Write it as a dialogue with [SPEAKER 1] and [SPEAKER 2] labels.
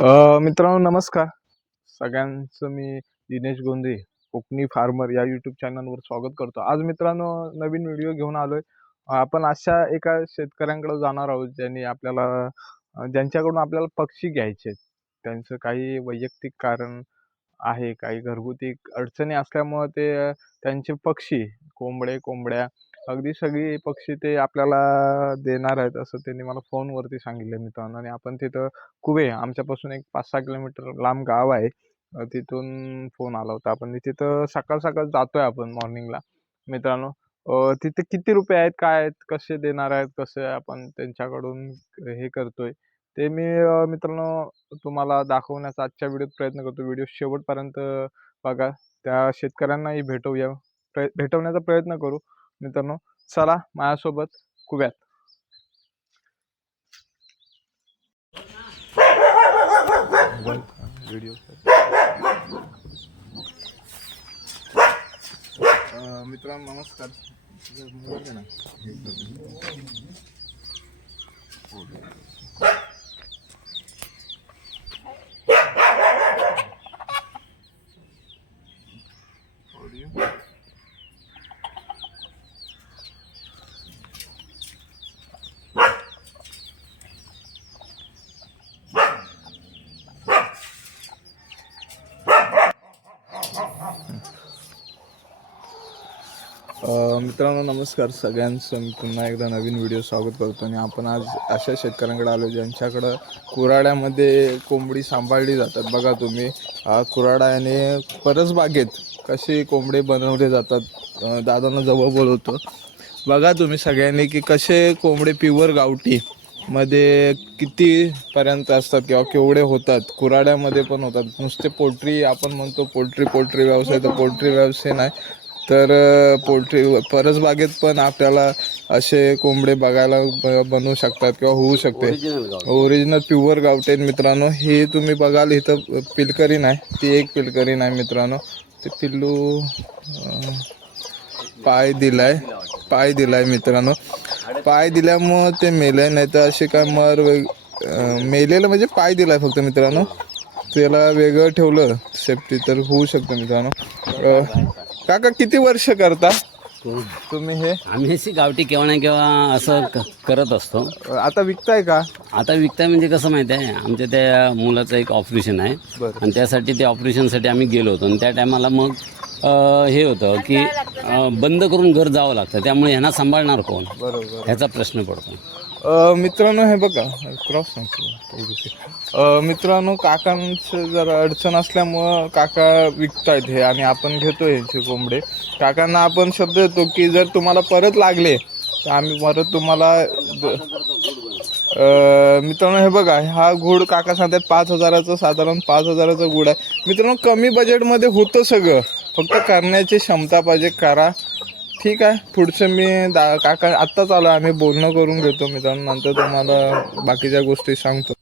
[SPEAKER 1] मित्रांनो नमस्कार. सगळ्यांचं मी दिनेश गोंधे कोकणी फार्मर या यूट्यूब चॅनलवर स्वागत करतो. आज मित्रांनो नवीन व्हिडिओ घेऊन आलोय. आपण अशा एका शेतकऱ्यांकडे जाणार आहोत ज्यांनी आपल्याला ज्यांच्याकडून आपल्याला पक्षी घ्यायचे आहेत. त्यांचं काही वैयक्तिक कारण आहे काही घरगुती अडचणी असल्यामुळं ते त्यांचे पक्षी कोंबडे कोंबड्या अगदी सगळी पक्षी ते आपल्याला देणार आहेत असं त्यांनी मला फोनवरती सांगितलं मित्रांनो. आणि आपण तिथं कुवे आमच्यापासून एक पाच सहा किलोमीटर लांब गाव आहे. अ, तिथून फोन आला होता. आपण तिथं सकाळ सकाळ जातोय आपण मॉर्निंगला. मित्रांनो अ, तिथे किती रुपये आहेत काय आहेत कसे देणार आहेत कसे आपण त्यांच्याकडून हे करतोय ते मी अ, मित्रांनो तुम्हाला दाखवण्याचा आजच्या व्हिडिओत प्रयत्न करतो. व्हिडिओ शेवटपर्यंत बघा. त्या शेतकऱ्यांनाही भेटवूया प्रय भेटवण्याचा प्रयत्न करू. मित्रांनो चला माझ्यासोबत कुव्यात व्हिडिओ मित्रांनो नमस्कार. अ, मित्रांनो नमस्कार सगळ्यांचं. मी पुन्हा एकदा नवीन व्हिडिओ स्वागत करतो आणि आपण आज अशा शेतकऱ्यांकडे आलो ज्यांच्याकडं कुराड्यामध्ये कोंबडी सांभाळली जातात. बघा तुम्ही कुराड्याने परस बागेत परसबागेत कसे कोंबडे बनवले जातात दादांना जवळ बोलवतो. बघा तुम्ही सगळ्यांनी की कसे कोंबडे प्युअर गावठी मध्ये कितीपर्यंत असतात किंवा केवढे होतात कुराड्यामध्ये पण होतात. नुसते पोल्ट्री आपण म्हणतो पोल्ट्री पोल्ट्री व्यवसाय तर पोल्ट्री व्यवसाय नाही. तर पोल्ट्री परसबागेत पण आपल्याला असे कोंबडे बघायला बनवू शकतात किंवा होऊ शकते. ओरिजिनल प्युअर गावठीन मित्रांनो. हे तुम्ही बघाल इथं पिलकरी नाही. ती एक पिलकरी नाही मित्रांनो. ते पिल्लू पाय दिलाय. पाय दिलाय मित्रांनो. पाय दिल्यामुळं ते मेले नाही तर असे काय मर वेग मेलेलं म्हणजे पाय दिलाय फक्त मित्रांनो. त्याला वेगळं ठेवलं सेफ्टी तर होऊ शकतं मित्रांनो. काका किती वर्ष करता? तुम्ही हे?
[SPEAKER 2] आम्ही अशी गावठी केव्हा ना केव्हा असं क- करत असतो.
[SPEAKER 1] आता विकताय का?
[SPEAKER 2] आता विकताय म्हणजे कसं माहिती आहे? आमच्या त्या मुलाचं एक ऑपरेशन आहे.
[SPEAKER 1] बरं.
[SPEAKER 2] आणि त्यासाठी त्या ऑपरेशनसाठी आम्ही गेलो होतो. आणि त्या टायमाला मग अं, हे होतं की अं, बंद करून घर जावं लागतं. त्यामुळे ह्यांना सांभाळणार कोण?
[SPEAKER 1] बरोबर.
[SPEAKER 2] ह्याचा प्रश्न पडतो.
[SPEAKER 1] मित्रांनो हे बघा. क्रॉस अ, मित्रांनो काकांचं जरा अडचण असल्यामुळं काका विकतायत हे आणि आपण घेतो यांचे कोंबडे. काकांना आपण शब्द देतो की जर तुम्हाला परत लागले तर आम्ही परत तुम्हाला मित्रांनो हे बघा हा घोड काका सांगतात पाच हजाराचं साधारण पाच हजाराचा घोड आहे. मित्रांनो कमी बजेटमध्ये होतं सगळं. फक्त करण्याची क्षमता पाहिजे करा. ठीक आहे. पुढचं मी दा काका आत्ताच आलो आम्ही बोलणं करून घेतो मित्रांनो. नंतर तुम्हाला बाकीच्या गोष्टी सांगतो.